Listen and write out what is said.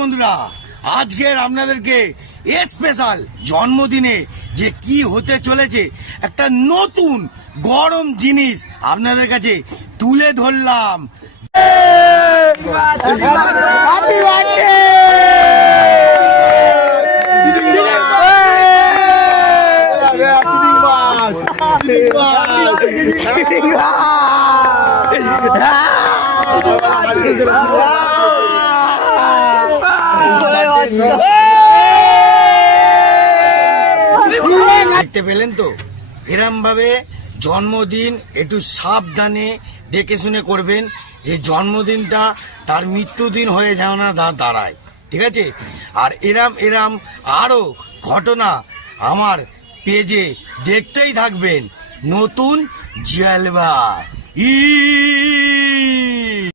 বন্ধুরা, আজকের আপনাদেরকে স্পেশাল জন্মদিনে যে কি হতে চলেছে একটা নতুন গরম জিনিস আপনাদের কাছে তুলে ধরলাম। Happy birthday! দেখতে পেলেন তো, এরম ভাবে জন্মদিন একটু সাবধানে দেখে শুনে করবেন, যে জন্মদিনটা তার মৃত্যুদিন হয়ে যেন না দাঁড়ায়, ঠিক আছে? আর এরম আরো ঘটনা আমার পেজে দেখতেই থাকবেন। নতুন জলবা